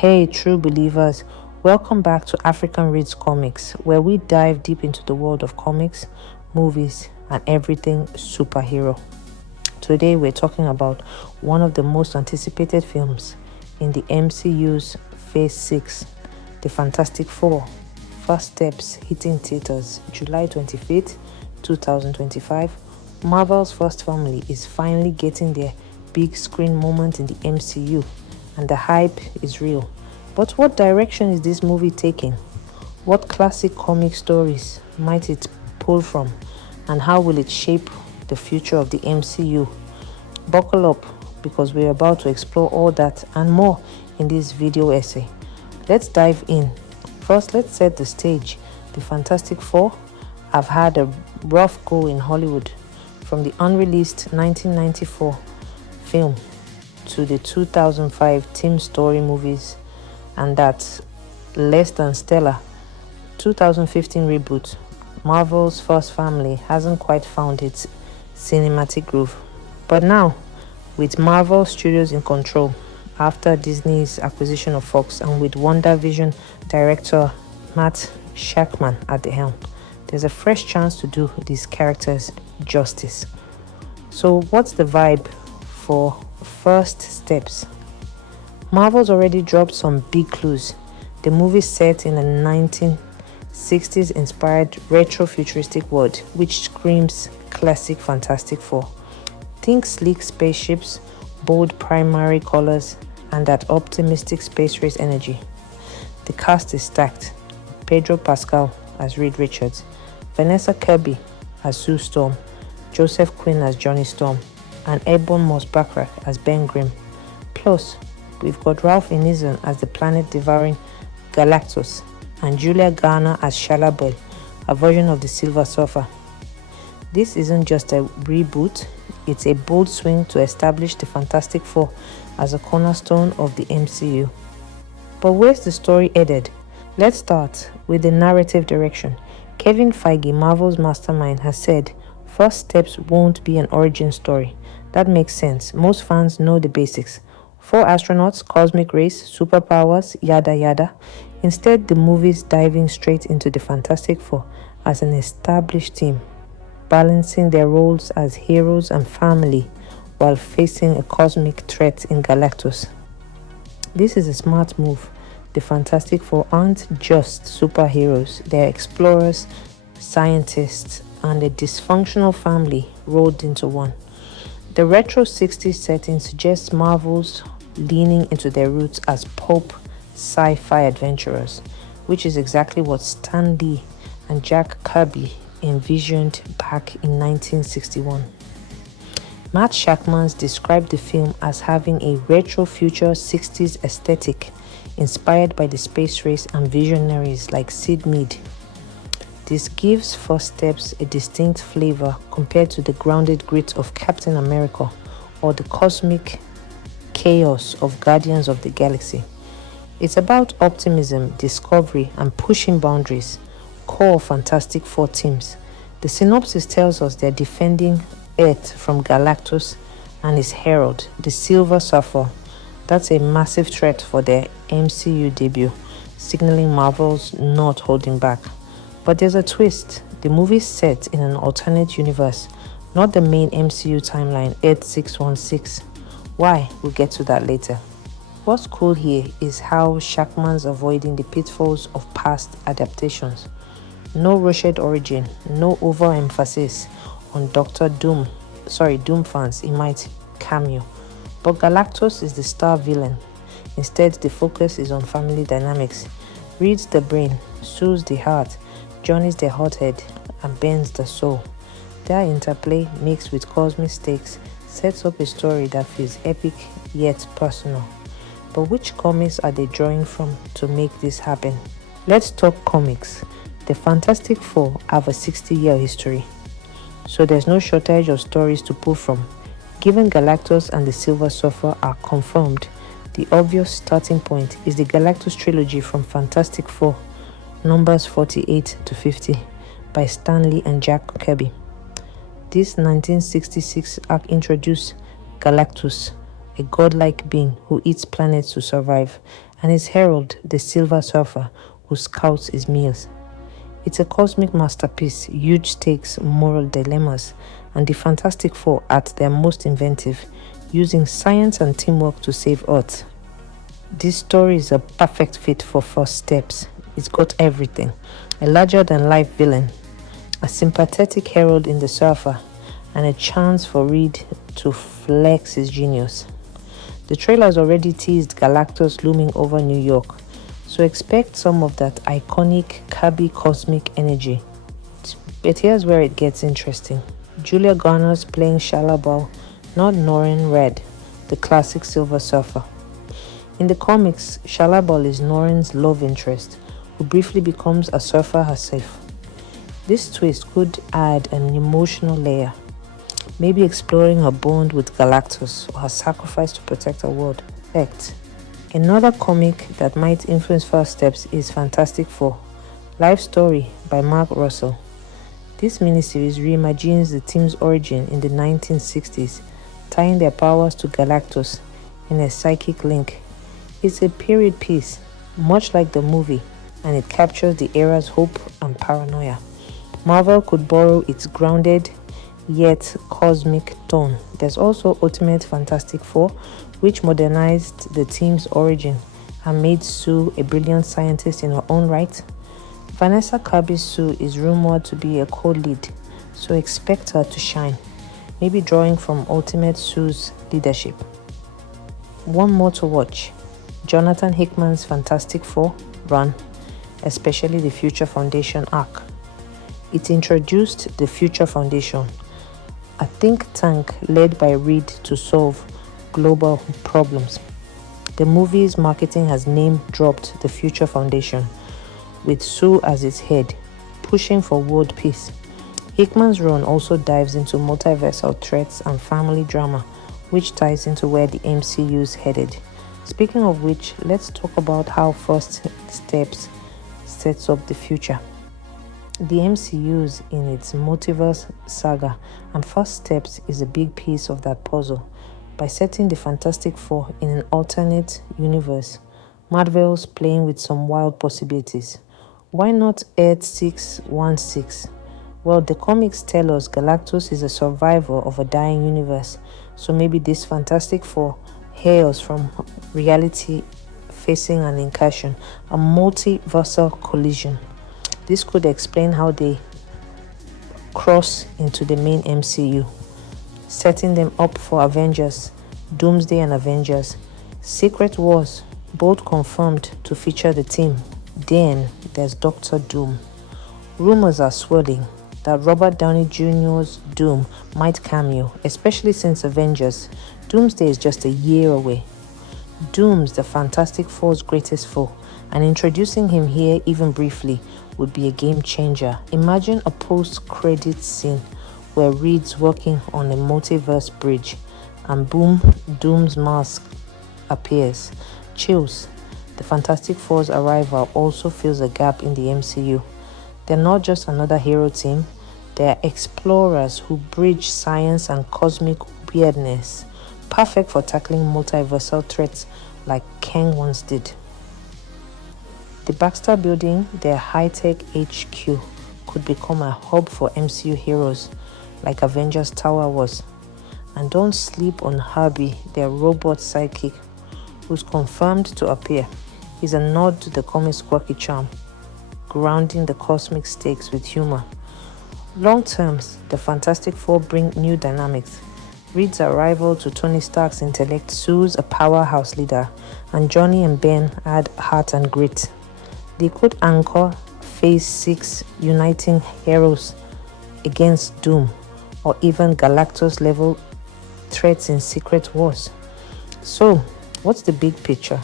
Hey, true believers, welcome back to African Reads Comics, where we dive deep into the world of comics, movies, and everything superhero. Today, we're talking about one of the most anticipated films in the MCU's Phase 6, The Fantastic Four. First steps hitting theaters July 25th, 2025. Marvel's first family is finally getting their big screen moment in the MCU, and the hype is real. But what direction is this movie taking? What classic comic stories might it pull from? And how will it shape the future of the MCU? Buckle up, because we're about to explore all that and more in this video essay. Let's dive in. First, let's set the stage. The Fantastic Four have had a rough go in Hollywood, from the unreleased 1994 film to the 2005 Team Story movies and that less than stellar 2015 reboot. Marvel's first family hasn't quite found its cinematic groove. But now, with Marvel Studios in control after Disney's acquisition of Fox, and with WandaVision director Matt Shakman at the helm, there's a fresh chance to do these characters justice. So what's the vibe for First Steps? Marvel's already dropped some big clues. The movie set in a 1960s inspired retro-futuristic world, which screams classic Fantastic Four. Think sleek spaceships, bold primary colors, and that optimistic space race energy. The cast is stacked. Pedro Pascal as Reed Richards, Vanessa Kirby as Sue Storm, Joseph Quinn as Johnny Storm, and Ebon Moss-Backrack as Ben Grimm. Plus, we've got Ralph Ineson as the planet-devouring Galactus, and Julia Garner as Shalabel, a version of the Silver Surfer. This isn't just a reboot, it's a bold swing to establish the Fantastic Four as a cornerstone of the MCU. But where's the story headed? Let's start with the narrative direction. Kevin Feige, Marvel's mastermind, has said First Steps won't be an origin story. That makes sense. Most fans know the basics. 4 astronauts, cosmic race, superpowers, yada yada. Instead, the movie's diving straight into the Fantastic Four as an established team, balancing their roles as heroes and family while facing a cosmic threat in Galactus. This is a smart move. The Fantastic Four aren't just superheroes, they're explorers, scientists, and a dysfunctional family rolled into one. The retro 60s setting suggests Marvel's leaning into their roots as pulp sci-fi adventurers, which is exactly what Stan Lee and Jack Kirby envisioned back in 1961. Matt Shakman described the film as having a retro future 60s aesthetic inspired by the space race and visionaries like Sid Mead. This gives First Steps a distinct flavor compared to the grounded grit of Captain America or the cosmic chaos of Guardians of the Galaxy. It's about optimism, discovery, and pushing boundaries, core Fantastic Four teams. The synopsis tells us they're defending Earth from Galactus and his herald, the Silver Surfer. That's a massive threat for their MCU debut, signaling Marvel's not holding back. But there's a twist. The movie's set in an alternate universe, not the main MCU timeline, Earth 616. Why? We'll get to that later. What's cool here is how Shakman's avoiding the pitfalls of past adaptations. No rushed origin, no overemphasis on Doom fans, he might cameo. But Galactus is the star villain. Instead, the focus is on family dynamics. Reed's the brain, Sue's the heart, Johnny's the hothead, and Ben's the soul. Their interplay, mixed with cosmic stakes, sets up a story that feels epic yet personal. But which comics are they drawing from to make this happen? Let's talk comics. The Fantastic Four have a 60-year history, so there's no shortage of stories to pull from. Given Galactus and the Silver Surfer are confirmed, the obvious starting point is the Galactus Trilogy from Fantastic Four, numbers 48 to 50, by Stan Lee and Jack Kirby. This 1966 arc introduced Galactus, a godlike being who eats planets to survive, and his herald, the Silver Surfer, who scouts his meals. It's a cosmic masterpiece, huge stakes, moral dilemmas, and the Fantastic Four at their most inventive, using science and teamwork to save Earth. This story is a perfect fit for first steps. It's got everything: a larger-than-life villain, a sympathetic herald in the Surfer, and a chance for Reed to flex his genius. The trailers already teased Galactus looming over New York, so expect some of that iconic Kirby cosmic energy. But here's where it gets interesting. Julia Garner's playing Shalabal, not Norrin Red, the classic Silver Surfer. In the comics, Shalabal is Norrin's love interest, who briefly becomes a surfer herself. This twist could add an emotional layer, maybe exploring her bond with Galactus or her sacrifice to protect her world. Another comic that might influence first steps is Fantastic Four, Life Story by Mark Russell. This miniseries reimagines the team's origin in the 1960s, tying their powers to Galactus in a psychic link. It's a period piece, much like the movie, and it captures the era's hope and paranoia. Marvel could borrow its grounded yet cosmic tone. There's also Ultimate Fantastic Four, which modernized the team's origin and made Sue a brilliant scientist in her own right. Vanessa Kirby's Sue is rumored to be a co-lead, so expect her to shine, maybe drawing from Ultimate Sue's leadership. One more to watch: Jonathan Hickman's Fantastic Four run, especially the Future Foundation arc. It introduced the Future Foundation, a think tank led by Reed to solve global problems. The movie's marketing has name-dropped the Future Foundation, with Sue as its head, pushing for world peace. Hickman's run also dives into multiversal threats and family drama, which ties into where the MCU is headed. Speaking of which, let's talk about how First Steps sets up the future. The MCU's in its multiverse saga, and First Steps is a big piece of that puzzle. By setting the Fantastic Four in an alternate universe, Marvel's playing with some wild possibilities. Why not Earth 616? Well, the comics tell us Galactus is a survivor of a dying universe, so maybe this Fantastic Four hails from reality facing an incursion, a multiversal collision. This could explain how they cross into the main MCU, setting them up for Avengers, Doomsday and Avengers, Secret Wars, both confirmed to feature the team. Then there's Doctor Doom. Rumors are swirling that Robert Downey Jr.'s Doom might cameo, especially since Avengers. Doomsday is just a year away. Doom's the Fantastic Four's greatest foe, and introducing him here even briefly would be a game changer. Imagine a post-credit scene where Reed's working on a multiverse bridge, and boom, Doom's mask appears. Chills. The Fantastic Four's arrival also fills a gap in the MCU. They're not just another hero team, they're explorers who bridge science and cosmic weirdness, perfect for tackling multiversal threats like Kang once did. The Baxter Building, their high-tech HQ, could become a hub for MCU heroes like Avengers Tower was. And don't sleep on Herbie, their robot sidekick, who's confirmed to appear. He's a nod to the comic's quirky charm, grounding the cosmic stakes with humor. Long terms, the Fantastic Four bring new dynamics. Reed's arrival to Tony Stark's intellect, Sue's a powerhouse leader, and Johnny and Ben add heart and grit. They could anchor Phase 6 uniting heroes against Doom, or even Galactus-level threats in Secret Wars. So, what's the big picture?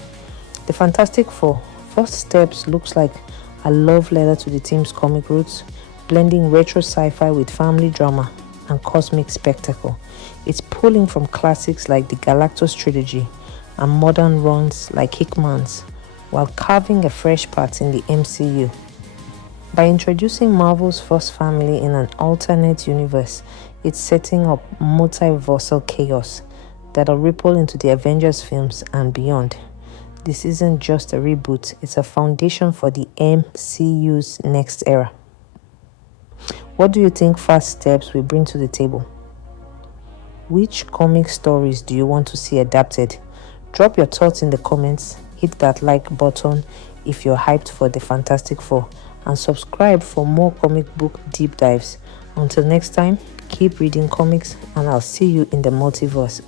The Fantastic Four, First Steps looks like a love letter to the team's comic roots, blending retro sci-fi with family drama and cosmic spectacle. It's pulling from classics like the Galactus Trilogy and modern runs like Hickman's, while carving a fresh path in the MCU. By introducing Marvel's first family in an alternate universe, it's setting up multiversal chaos that'll ripple into the Avengers films and beyond. this isn't just a reboot, it's a foundation for the MCU's next era. What do you think Fast Steps will bring to the table? Which comic stories do you want to see adapted? Drop your thoughts in the comments, hit that like button if you're hyped for the Fantastic Four, and subscribe for more comic book deep dives. Until next time, keep reading comics, and I'll see you in the multiverse.